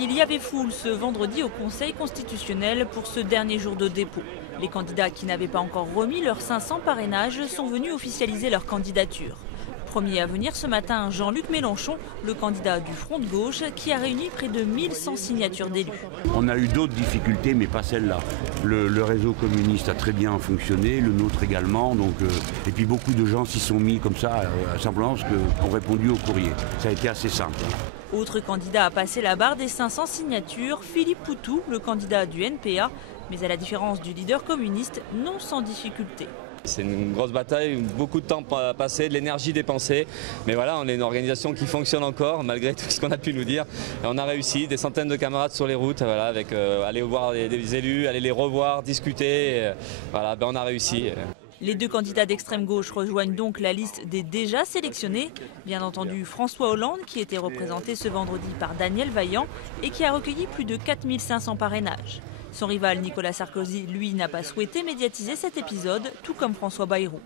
Il y avait foule ce vendredi au Conseil constitutionnel pour ce dernier jour de dépôt. Les candidats qui n'avaient pas encore remis leurs 500 parrainages sont venus officialiser leur candidature. Premier à venir ce matin, Jean-Luc Mélenchon, le candidat du Front de gauche, qui a réuni près de 1100 signatures d'élus. On a eu d'autres difficultés, mais pas celle-là. Le réseau communiste a très bien fonctionné, le nôtre également. Et puis beaucoup de gens s'y sont mis comme ça, simplement parce qu'on répondu au courrier. Ça a été assez simple. Autre candidat à passer la barre des 500 signatures, Philippe Poutou, le candidat du NPA, mais à la différence du leader communiste, non sans difficulté. C'est une grosse bataille, beaucoup de temps passé, de l'énergie dépensée. Mais voilà, on est une organisation qui fonctionne encore, malgré tout ce qu'on a pu nous dire. Et on a réussi, des centaines de camarades sur les routes, voilà, avec aller voir des élus, aller les revoir, discuter. Voilà, on a réussi. Les deux candidats d'extrême gauche rejoignent donc la liste des déjà sélectionnés. Bien entendu, François Hollande, qui était représenté ce vendredi par Daniel Vaillant et qui a recueilli plus de 4500 parrainages. Son rival Nicolas Sarkozy, lui, n'a pas souhaité médiatiser cet épisode, tout comme François Bayrou.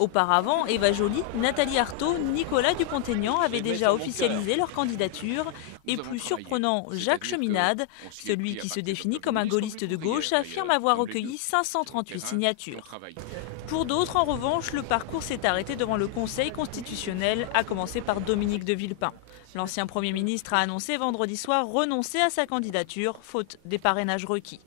Auparavant, Eva Joly, Nathalie Arthaud, Nicolas Dupont-Aignan avaient déjà officialisé leur candidature. Et plus surprenant, Jacques Cheminade, celui qui se définit comme un gaulliste de gauche, affirme avoir recueilli 538 signatures. Pour d'autres, en revanche, le parcours s'est arrêté devant le Conseil constitutionnel, à commencer par Dominique de Villepin. L'ancien Premier ministre a annoncé vendredi soir renoncer à sa candidature, faute des parrainages requis.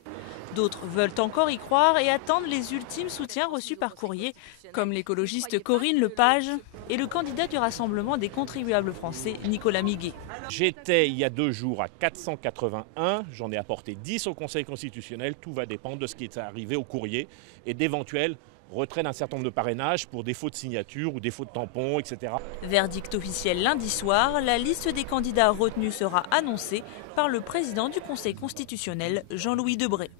D'autres veulent encore y croire et attendent les ultimes soutiens reçus par courrier, comme l'écologiste Corinne Lepage et le candidat du Rassemblement des contribuables français, Nicolas Miguet. J'étais il y a 2 jours à 481, j'en ai apporté 10 au Conseil constitutionnel. Tout va dépendre de ce qui est arrivé au courrier et d'éventuels retrait d'un certain nombre de parrainages pour défaut de signature ou défaut de tampon, etc. Verdict officiel lundi soir, la liste des candidats retenus sera annoncée par le président du Conseil constitutionnel, Jean-Louis Debré.